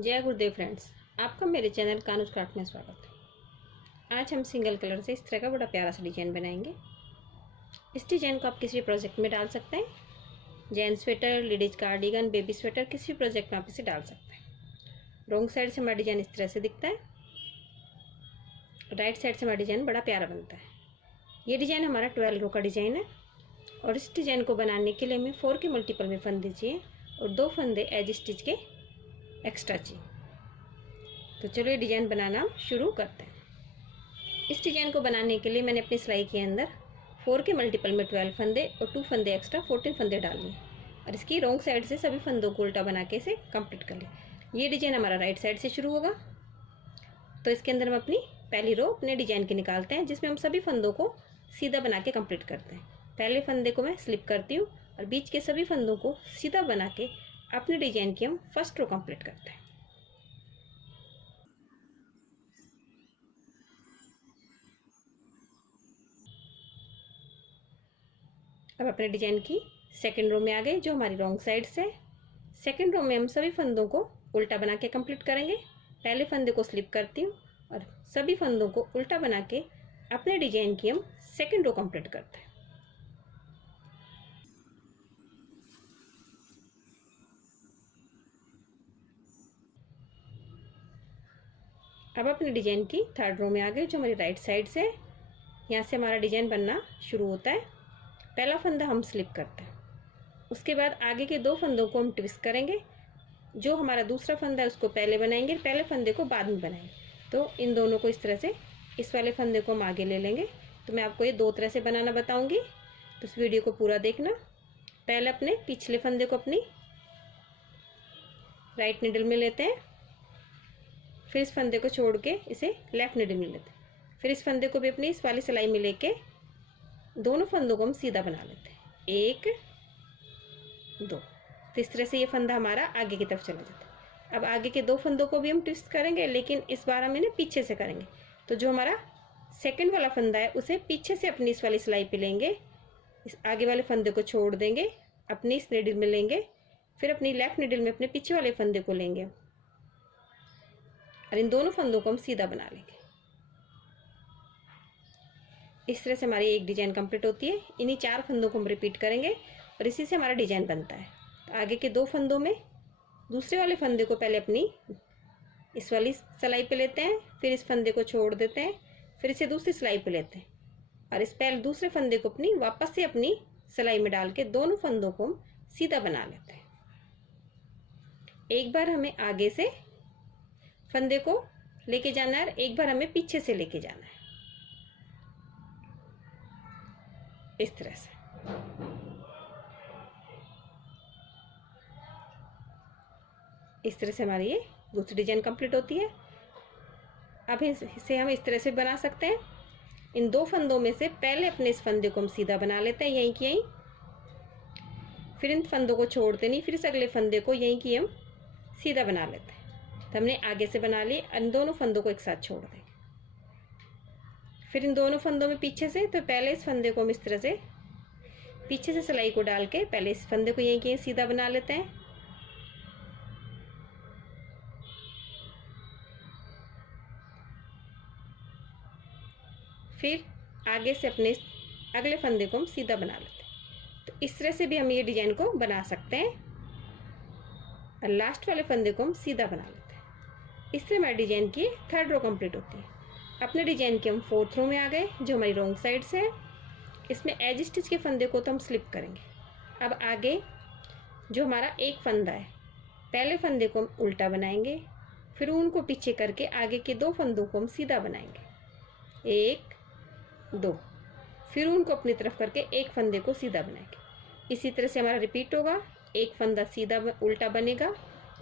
जय गुरुदेव फ्रेंड्स, आपका मेरे चैनल कानूज क्राफ्ट में स्वागत है। आज हम सिंगल कलर से इस तरह का बड़ा प्यारा सा डिजाइन बनाएंगे। इस डिजाइन को आप किसी भी प्रोजेक्ट में डाल सकते हैं। Gents sweater, ladies cardigan, baby sweater, किसी भी प्रोजेक्ट में आप इसे डाल सकते हैं। रॉन्ग साइड से हमारा डिजाइन इस तरह से दिखता है, राइट साइड से हमारा डिजाइन बड़ा प्यारा बनता है। ये डिजाइन हमारा 12 रो का डिजाइन है और इस डिजाइन को बनाने के लिए हमें 4 के मल्टीपल में फंदे चाहिए और 2 फंदे एज स्टिच के एक्स्ट्रा चाहिए। तो चलो ये डिजाइन बनाना शुरू करते हैं। इस डिजाइन को बनाने के लिए मैंने अपनी सिलाई के अंदर 4 के मल्टीपल में 12 फंदे और 2 फंदे एक्स्ट्रा 14 फंदे डाल लिए और इसकी रॉन्ग साइड से सभी फंदों को उल्टा बना के इसे कंप्लीट कर लिया। ये डिजाइन हमारा राइट साइड से शुरू होगा, तो इसके अंदर हम अपनी पहली रो अपने डिजाइन की निकालते हैं, जिसमें हम सभी फंदों को सीधा बना के कंप्लीट करते हैं। पहले फंदे को मैं स्लिप करती हूँ और बीच के सभी फंदों को सीधा बना के अपने डिजाइन की हम फर्स्ट रो कंप्लीट करते हैं। अब अपने डिजाइन की सेकंड रो में आ गए, जो हमारी रॉन्ग साइड से। सेकंड रो में हम सभी फंदों को उल्टा बना के कंप्लीट करेंगे। पहले फंदे को स्लिप करती हूँ और सभी फंदों को उल्टा बना के अपने डिजाइन की हम सेकंड रो कंप्लीट करते हैं। अब अपने डिजाइन की थर्ड रो में आ गए, जो हमारी राइट साइड से। यहाँ से हमारा डिजाइन बनना शुरू होता है। पहला फंदा हम स्लिप करते हैं, उसके बाद आगे के 2 फंदों को हम ट्विस्ट करेंगे। जो हमारा दूसरा फंदा है उसको पहले बनाएंगे, पहले फंदे को बाद में बनाएंगे। तो इन दोनों को इस तरह से, इस वाले फंदे को हम आगे ले लेंगे। तो मैं आपको ये 2 तरह से बनाना बताऊंगी, तो इस वीडियो को पूरा देखना। पहले अपने पिछले फंदे को अपनी राइट निडल में लेते हैं, फिर इस फंदे को छोड़ के इसे लेफ्ट निडल में लेते हैं, फिर इस फंदे को भी अपनी इस वाली सिलाई में लेके दोनों फंदों को हम सीधा बना लेते हैं। 1 2, तो इस तरह से ये फंदा हमारा आगे की तरफ चला जाता है। अब आगे के 2 फंदों को भी हम ट्विस्ट करेंगे, लेकिन इस बार हम इन्हें पीछे से करेंगे। तो जो हमारा सेकंड वाला फंदा है उसे पीछे से अपनी इस वाली सिलाई पे लेंगे, इस आगे वाले फंदे को छोड़ देंगे, अपनी इस निडल में लेंगे, फिर अपनी लेफ्ट निडल में अपने पीछे वाले फंदे को लेंगे और इन दोनों फंदों को हम सीधा बना लेंगे। इस तरह से हमारी एक डिजाइन कंप्लीट होती है। इन्हीं 4 फंदों को हम रिपीट करेंगे और इसी से हमारा डिजाइन बनता है। तो आगे के 2 फंदों में दूसरे वाले फंदे को पहले अपनी इस वाली सिलाई पे लेते हैं, फिर इस फंदे को छोड़ देते हैं, फिर इसे दूसरी सिलाई पे लेते हैं और इस पहले दूसरे फंदे को अपनी वापस से अपनी सिलाई में डाल के दोनों फंदों को हम सीधा बना लेते हैं। एक बार हमें आगे से फंदे को लेके जाना है, एक बार हमें पीछे से लेके जाना है, इस तरह से। इस तरह से हमारी ये दूसरी डिजाइन कंप्लीट होती है। अब इसे हम इस तरह से बना सकते हैं। इन 2 फंदों में से पहले अपने इस फंदे को हम सीधा बना लेते हैं, यहीं की यहीं, फिर इन फंदों को छोड़ते नहीं, फिर इस अगले फंदे को यहीं की हम सीधा बना लेते हैं। तो हमने आगे से बना ली, इन दोनों फंदों को एक साथ छोड़ देंगे। फिर इन दोनों फंदों में पीछे से, तो पहले इस फंदे को हम इस तरह से पीछे से सिलाई को डाल के पहले इस फंदे को यहीं के सीधा बना लेते हैं। फिर आगे से अपने अगले फंदे को हम सीधा बना लेते हैं। तो इस तरह से भी हम ये डिजाइन को बना सकते हैं और लास्ट वाले फंदे को हम सीधा बना लेते हैं। इससे हमारी डिजाइन की थर्ड रो कंप्लीट होती है। अपने डिजाइन के हम 4th रो में आ गए, जो हमारी रॉन्ग साइड से है। इसमें एज स्टिच के फंदे को तो हम स्लिप करेंगे। अब आगे जो हमारा एक फंदा है, पहले फंदे को हम उल्टा बनाएंगे, फिर उनको पीछे करके आगे के 2 फंदों को हम सीधा बनाएंगे, 1 2, फिर उनको अपनी तरफ करके एक फंदे को सीधा बनाएंगे। इसी तरह से हमारा रिपीट होगा। एक फंदा सीधा उल्टा बनेगा,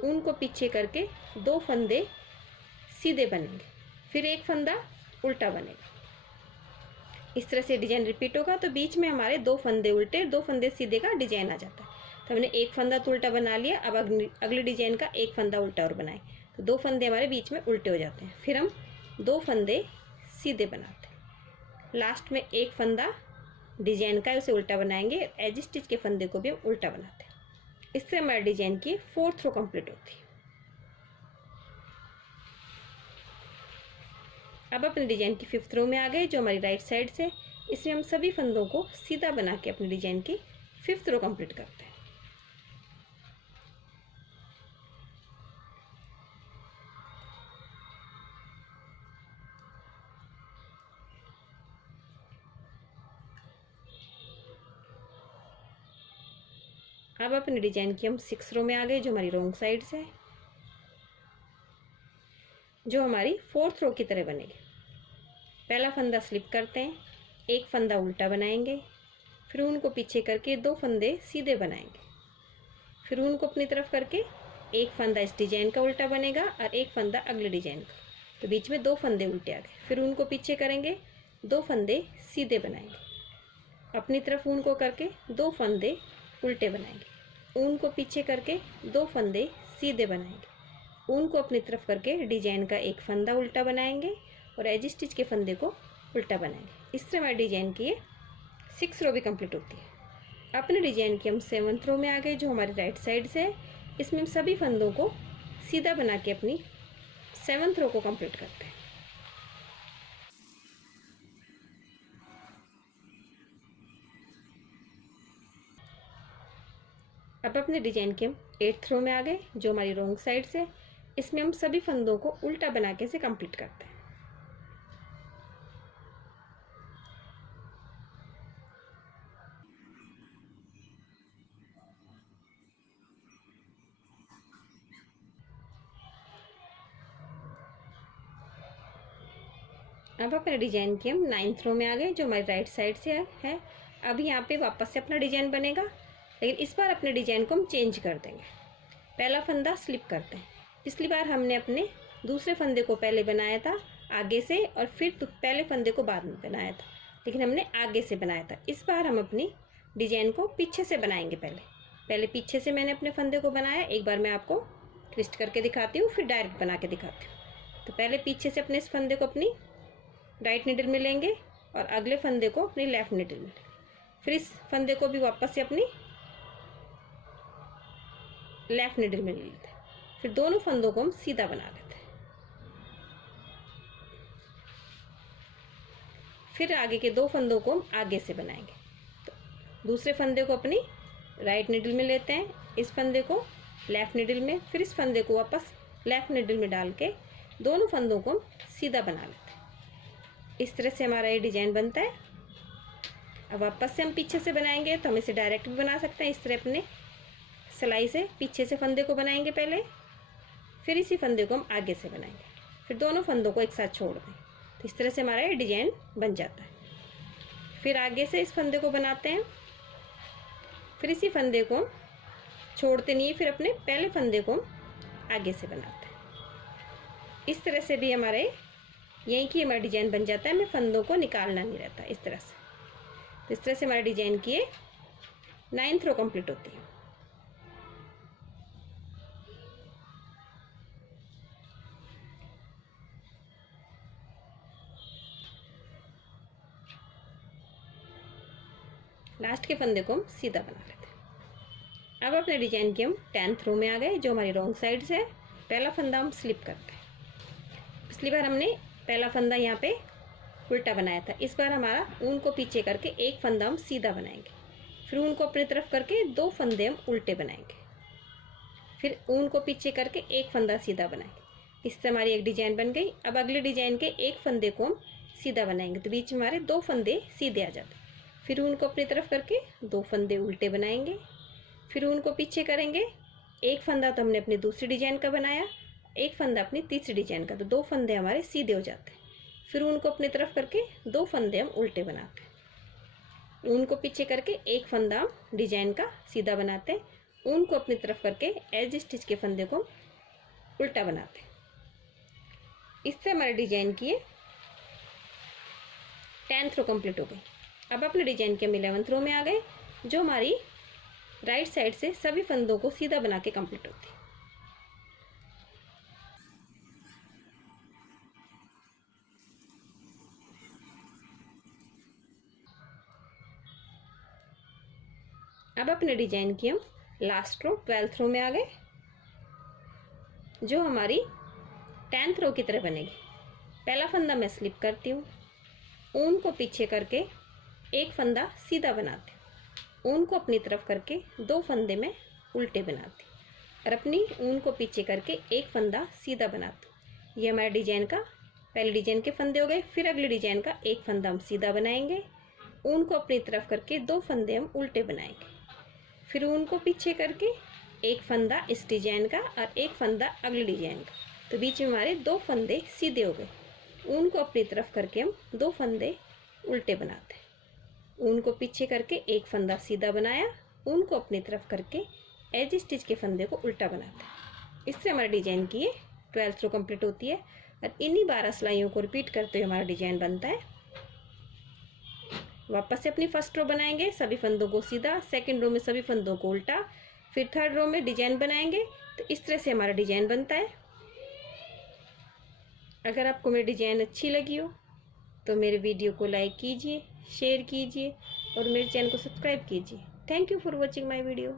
उनको पीछे करके 2 फंदे सीधे बनेंगे, फिर एक फंदा उल्टा बनेगा। इस तरह से डिजाइन रिपीट होगा। तो बीच में हमारे 2 फंदे उल्टे, 2 फंदे सीधे का डिजाइन आ जाता है। तो हमने एक फंदा तो उल्टा बना लिया, अब अगली डिजाइन का एक फंदा उल्टा और बनाए, तो 2 फंदे हमारे बीच में उल्टे हो जाते हैं। फिर हम 2 फंदे सीधे बनाते हैं। लास्ट में एक फंदा डिजाइन का है उसे उल्टा बनाएंगे, एज स्टिच के फंदे को भी हम उल्टा बनाते हैं। इससे हमारे डिजाइन की 4th रो कंप्लीट होती है। अब अपने डिजाइन की 5th रो में आ गए जो हमारी राइट साइड से। इसमें हम सभी फंदों को सीधा बना के अपने डिजाइन की 5th रो कंप्लीट करते हैं। अब अपने डिजाइन की हम 6th रो में आ गए जो हमारी रॉन्ग साइड से, जो हमारी 4th रो की तरह बनेगी। पहला फंदा स्लिप करते हैं, एक फंदा उल्टा बनाएंगे, फिर उनको पीछे करके 2 फंदे सीधे बनाएंगे, फिर उनको अपनी तरफ करके एक फंदा इस डिजाइन का उल्टा बनेगा और एक फंदा अगले डिजाइन का, तो बीच में 2 फंदे उल्टे आ गए। फिर उनको पीछे करेंगे, 2 फंदे सीधे बनाएंगे, अपनी तरफ ऊन को करके 2 फंदे उल्टे बनाएंगे, ऊन को पीछे करके 2 फंदे सीधे बनाएंगे, ऊन को अपनी तरफ करके डिजाइन का एक फंदा उल्टा बनाएंगे और एज स्टिच के फंदे को उल्टा बनाएंगे। इससे हमारी डिजाइन की 6th रो भी कंप्लीट होती है। अपने डिजाइन की हम 7th रो में आ गए जो हमारी राइट साइड से है। इसमें हम सभी फंदों को सीधा बना के अपनी 7th रो को कंप्लीट करते हैं। अब अपने डिजाइन के हम 8th रो में आ गए जो हमारी रॉन्ग साइड से। इसमें हम सभी फंदों को उल्टा बना के से कंप्लीट करते हैं। अब अपने डिजाइन की हम 9th रो में आ गए जो हमारी राइट साइड से है। अब यहाँ पे वापस से अपना डिजाइन बनेगा, लेकिन इस बार अपने डिजाइन को हम चेंज कर देंगे। पहला फंदा स्लिप करते हैं। पिछली बार हमने अपने दूसरे फंदे को पहले बनाया था आगे से और फिर पहले फंदे को बाद में बनाया था, लेकिन हमने आगे से बनाया था। इस बार हम अपनी डिजाइन को पीछे से बनाएंगे। पहले पीछे से मैंने अपने फंदे को बनाया। एक बार मैं आपको ट्विस्ट करके दिखाती हूँ, फिर डायरेक्ट बना के दिखाती हूँ। तो पहले पीछे से अपने इस फंदे को अपनी राइट निडल में लेंगे और अगले फंदे को अपनी लेफ्ट निडल में, फिर इस फंदे को भी वापस से अपनी लेफ्ट निडल में ले लेते हैं। फिर दोनों फंदों को हम सीधा बना लेते हैं। फिर आगे के 2 फंदों को हम आगे से बनाएंगे। तो दूसरे फंदे को अपनी राइट निडल में लेते हैं, इस फंदे को लेफ्ट निडल में, फिर इस फंदे को वापस लेफ्ट निडल में डाल के दोनों फंदों को हम सीधा बना लेते हैं। इस तरह से हमारा ये डिजाइन बनता है। अब वापस से हम पीछे से बनाएंगे तो हम इसे डायरेक्ट भी बना सकते हैं। इस तरह अपने सिलाई से पीछे से फंदे को बनाएंगे पहले, फिर इसी फंदे को हम आगे से बनाएंगे, फिर दोनों फंदों को एक साथ छोड़ दें। तो इस तरह से हमारा ये डिजाइन बन जाता है। फिर आगे से इस फंदे को बनाते हैं, फिर इसी फंदे को छोड़ते नहीं, फिर अपने पहले फंदे को आगे से बनाते हैं। इस तरह से भी हमारे यहीं की हमारा डिजाइन बन जाता है। हमें फंदों को निकालना नहीं रहता इस तरह से। तो इस तरह से हमारे डिजाइन की 9th रो कंप्लीट होती है। लास्ट के फंदे को हम सीधा बना लेते हैं। अब अपने डिजाइन की हम 10th रो में आ गए जो हमारी रॉन्ग साइड से है। पहला फंदा हम स्लिप करते हैं। पिछली बार हमने पहला फंदा यहाँ पे उल्टा बनाया था। इस बार हमारा ऊन को पीछे करके एक फंदा हम सीधा बनाएंगे, फिर ऊन को अपनी तरफ करके 2 फंदे हम उल्टे बनाएंगे, फिर ऊन को पीछे करके एक फंदा सीधा बनाएंगे। इससे हमारी एक डिजाइन बन गई। अब अगले डिजाइन के एक फंदे को हम सीधा बनाएंगे, तो बीच में हमारे 2 फंदे सीधे आ जाते हैं। फिर ऊन को अपनी तरफ करके 2 फंदे उल्टे बनाएंगे, फिर ऊन को पीछे करेंगे। एक फंदा तो हमने अपनी दूसरी डिजाइन का बनाया, एक फंदा अपनी तीसरी डिजाइन का, तो 2 फंदे हमारे सीधे हो जाते हैं। फिर ऊन को अपनी तरफ करके 2 फंदे हम उल्टे बनाते हैं, ऊन को पीछे करके एक फंदा हम डिजाइन का सीधा बनाते हैं, ऊन को अपनी तरफ करके एज स्टिच के फंदे को उल्टा बनाते हैं। इससे हमारे डिजाइन की 10th रो कंप्लीट हो गई। अब अपने डिजाइन के हम 11th रो में आ गए जो हमारी राइट साइड से सभी फंदों को सीधा बना के कंप्लीट होती है। अब अपने डिजाइन की हम लास्ट रो 12th रो में आ गए जो हमारी 10th रो की तरह बनेगी। पहला फंदा मैं स्लिप करती हूँ, ऊन को पीछे करके एक फंदा सीधा बनाती हूँ, ऊन को अपनी तरफ करके 2 फंदे में उल्टे बनाती हूँ और अपनी ऊन को पीछे करके एक फंदा सीधा बनाती हूँ। ये हमारे डिजाइन का पहले डिजाइन के फंदे हो गए। फिर अगले डिजाइन का एक फंदा हम सीधा बनाएंगे, ऊन को अपनी तरफ करके 2 फंदे हम उल्टे बनाएंगे, फिर ऊन को पीछे करके एक फंदा इस डिजाइन का और एक फंदा अगले डिजाइन का, तो बीच में हमारे 2 फंदे सीधे हो गए। ऊन को अपनी तरफ करके हम 2 फंदे उल्टे बनाते हैं, ऊन को पीछे करके एक फंदा सीधा बनाया, ऊन को अपनी तरफ करके एज स्टिच के फंदे को उल्टा बनाते हैं। इससे हमारे डिजाइन की ये 12th रो कंप्लीट होती है और इन्हीं 12 सिलाइयों को रिपीट करते हुए हमारा डिजाइन बनता है। वापस से अपनी फर्स्ट रो बनाएंगे, सभी फंदों को सीधा, सेकंड रो में सभी फंदों को उल्टा, फिर थर्ड रो में डिजाइन बनाएंगे। तो इस तरह से हमारा डिजाइन बनता है। अगर आपको मेरी डिजाइन अच्छी लगी हो तो मेरे वीडियो को लाइक कीजिए, शेयर कीजिए और मेरे चैनल को सब्सक्राइब कीजिए। Thank you for watching my video.